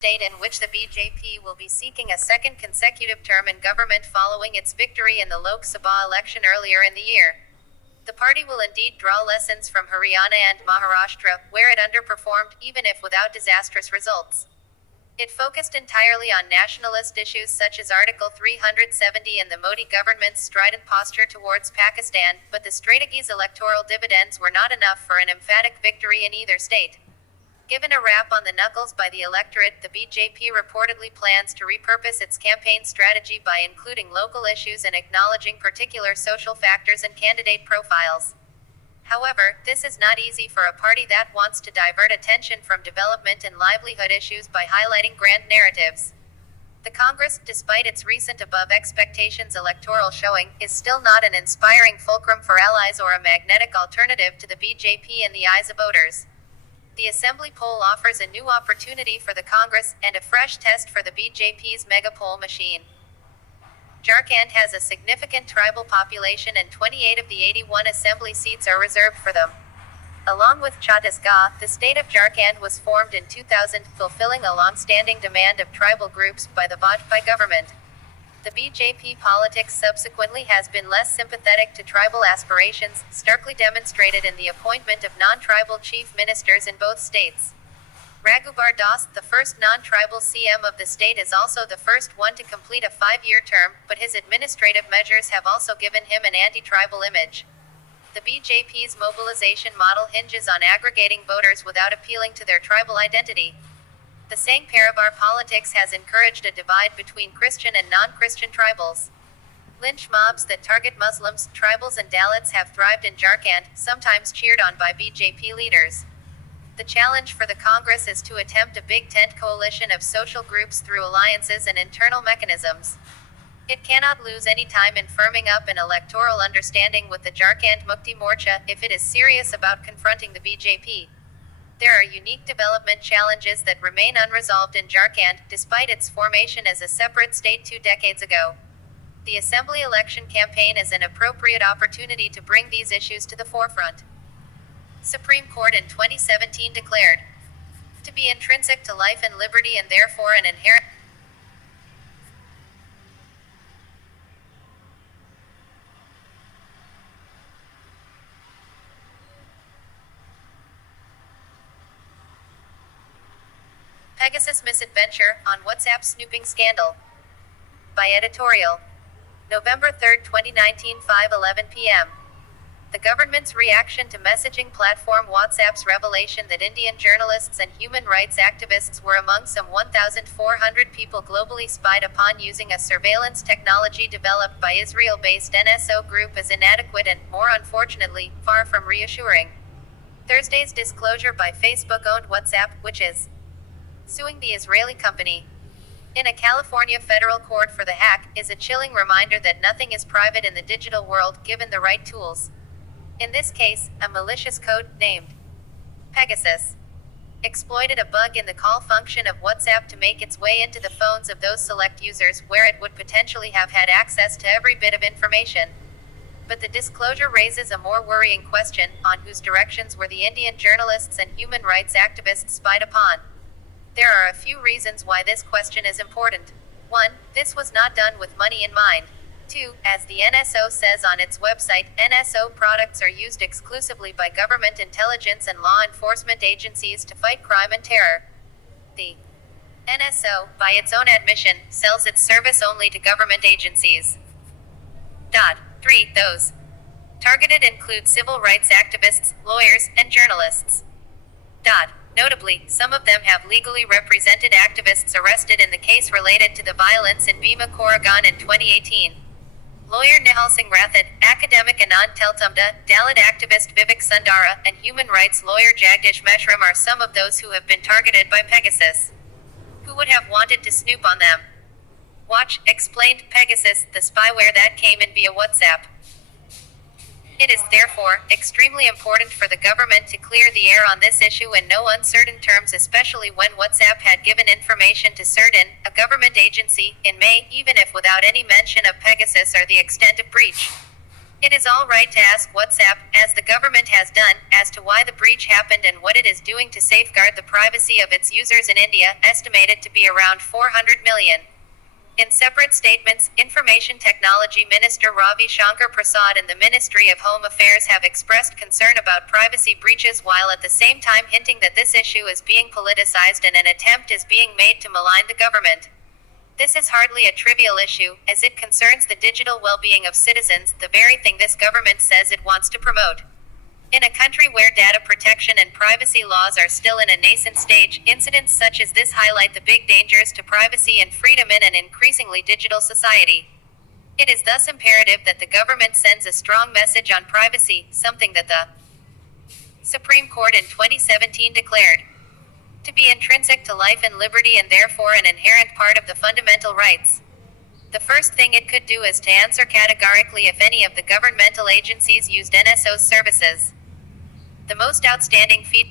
State in which the BJP will be seeking a second consecutive term in government following its victory in the Lok Sabha election earlier in the year. The party will indeed draw lessons from Haryana and Maharashtra, where it underperformed, even if without disastrous results. It focused entirely on nationalist issues such as Article 370 and the Modi government's strident posture towards Pakistan, but the strategy's electoral dividends were not enough for an emphatic victory in either state. Given a rap on the knuckles by the electorate, the BJP reportedly plans to repurpose its campaign strategy by including local issues and acknowledging particular social factors and candidate profiles. However, this is not easy for a party that wants to divert attention from development and livelihood issues by highlighting grand narratives. The Congress, despite its recent above expectations electoral showing, is still not an inspiring fulcrum for allies or a magnetic alternative to the BJP in the eyes of voters. The Assembly poll offers a new opportunity for the Congress, and a fresh test for the BJP's mega poll machine. Jharkhand has a significant tribal population and 28 of the 81 assembly seats are reserved for them. Along with Chhattisgarh, the state of Jharkhand was formed in 2000, fulfilling a long-standing demand of tribal groups by the Vajpayee government. The BJP politics subsequently has been less sympathetic to tribal aspirations, starkly demonstrated in the appointment of non-tribal chief ministers in both states. Raghubar Das, the first non-tribal CM of the state, is also the first one to complete a 5-year term, but his administrative measures have also given him an anti-tribal image. The BJP's mobilization model hinges on aggregating voters without appealing to their tribal identity. The Sangh Parivar politics has encouraged a divide between Christian and non-Christian tribals. Lynch mobs that target Muslims, tribals and Dalits have thrived in Jharkhand, sometimes cheered on by BJP leaders. The challenge for the Congress is to attempt a big tent coalition of social groups through alliances and internal mechanisms. It cannot lose any time in firming up an electoral understanding with the Jharkhand Mukti Morcha if it is serious about confronting the BJP. There are unique development challenges that remain unresolved in Jharkhand, despite its formation as a separate state 2 decades ago. The assembly election campaign is an appropriate opportunity to bring these issues to the forefront. Supreme Court in 2017 declared to be intrinsic to life and liberty and therefore an inherent Pegasus misadventure on WhatsApp snooping scandal. By Editorial. November 3, 2019, 5:11 p.m. The government's reaction to messaging platform WhatsApp's revelation that Indian journalists and human rights activists were among some 1,400 people globally spied upon using a surveillance technology developed by Israel-based NSO Group is inadequate and, more unfortunately, far from reassuring. Thursday's disclosure by Facebook-owned WhatsApp, which is suing the Israeli company in a California federal court for the hack, is a chilling reminder that nothing is private in the digital world, given the right tools. In this case, a malicious code, named Pegasus, exploited a bug in the call function of WhatsApp to make its way into the phones of those select users, where it would potentially have had access to every bit of information. But the disclosure raises a more worrying question, on whose directions were the Indian journalists and human rights activists spied upon? There are a few reasons why this question is important. 1. This was not done with money in mind. 2. As the NSO says on its website, NSO products are used exclusively by government intelligence and law enforcement agencies to fight crime and terror. The NSO, by its own admission, sells its service only to government agencies. 3. Those targeted include civil rights activists, lawyers, and journalists. Notably, some of them have legally represented activists arrested in the case related to the violence in Bhima Koregaon in 2018. Lawyer Nihal Singh Rathod, academic Anand Teltumda, Dalit activist Vivek Sundara, and human rights lawyer Jagdish Meshram are some of those who have been targeted by Pegasus. Who would have wanted to snoop on them? Watch, explained Pegasus, the spyware that came in via WhatsApp. It is, therefore, extremely important for the government to clear the air on this issue in no uncertain terms, especially when WhatsApp had given information to CERTIN, a government agency, in May, even if without any mention of Pegasus or the extent of breach. It is all right to ask WhatsApp, as the government has done, as to why the breach happened and what it is doing to safeguard the privacy of its users in India, estimated to be around 400 million. In separate statements, Information Technology Minister Ravi Shankar Prasad and the Ministry of Home Affairs have expressed concern about privacy breaches while at the same time hinting that this issue is being politicized and an attempt is being made to malign the government. This is hardly a trivial issue, as it concerns the digital well-being of citizens, the very thing this government says it wants to promote. In a country where data protection and privacy laws are still in a nascent stage, incidents such as this highlight the big dangers to privacy and freedom in an increasingly digital society. It is thus imperative that the government sends a strong message on privacy, something that the Supreme Court in 2017 declared to be intrinsic to life and liberty and therefore an inherent part of the fundamental rights. The first thing it could do is to answer categorically if any of the governmental agencies used NSO's services. The most outstanding feat